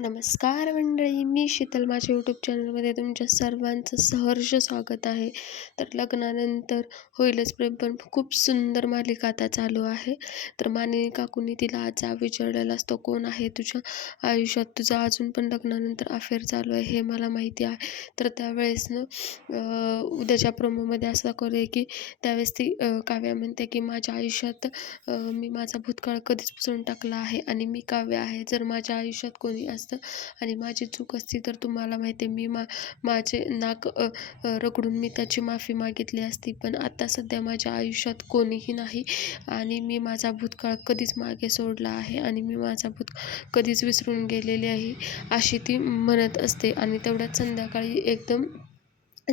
नमस्कार मंडळी मी शीतल. माझ्या यूट्यूब चॅनलमध्ये तुमच्या सर्वांचं सहर्ष स्वागत आहे. तर लग्नानंतर होईलच प्रेम पण खूप सुंदर मालिका आता चालू आहे. तर मानिनी काकूनी तिला आज विचारलेला असतो कोण आहे तुझ्या आयुष्यात? तुझं अजून पण लग्नानंतर अफेअर चालू आहे हे मला माहिती आहे. तर त्यावेळेस ना उद्याच्या प्रोमोमध्ये असं दाखवलं की त्यावेळेस ती काव्या म्हणते की माझ्या आयुष्यात मी माझा भूतकाळ कधीच पुसून टाकला आहे आणि मी काव्य आहे. जर माझ्या आयुष्यात कोणी असतं आणि माझी चूक असती तर तुम्हाला माहिती आहे मी मा माझे नाक रगडून मी त्याची माफी मागितली असती. पण आत्ता सध्या माझ्या आयुष्यात कोणीही नाही आणि मी माझा भूतकाळ कधीच मागे सोडला आहे आणि मी माझा भूतकाळ कधीच विसरून गेलेली आहे अशी ती म्हणत असते. आणि तेवढ्यात संध्याकाळी एकदम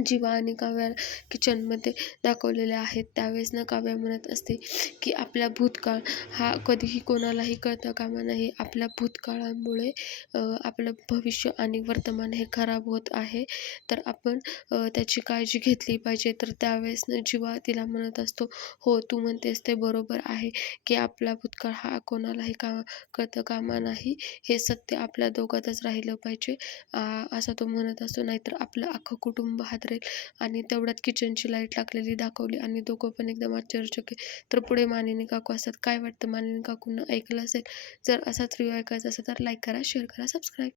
जीवा आणि काव्या किचनमध्ये दाखवलेले आहेत. त्यावेळेस ना काव्या म्हणत असते की आपला भूतकाळ हा कधीही कोणालाही कळता कामा नाही आपल्या भूतकाळामुळे आपलं भविष्य आणि वर्तमान हे खराब होत आहे. तर आपण त्याची काळजी घेतली पाहिजे. तर त्यावेळेस ना जीवा तिला म्हणत असतो हो तू म्हणतेस ते बरोबर आहे की आपला भूतकाळ हा कोणालाही का कळतं कामा नाही. हे सत्य आपल्या दोघातच राहिलं पाहिजे. असं तो म्हणत असतो. नाहीतर आपलं अख्खं कुटुंब हात आणि तेवढ्यात किचनची लाइट लागलेली दाखवली आणि दोघं पण एकदम आश्चर्यचकित तर पुढे मानिनी काकू असतात. काय वाटतं मानिनी काकूंना? ऐकलं असेल? जर असाच रिव्ह्यू ऐकायचा असेल तर लाईक करा शेअर करा सबस्क्राईब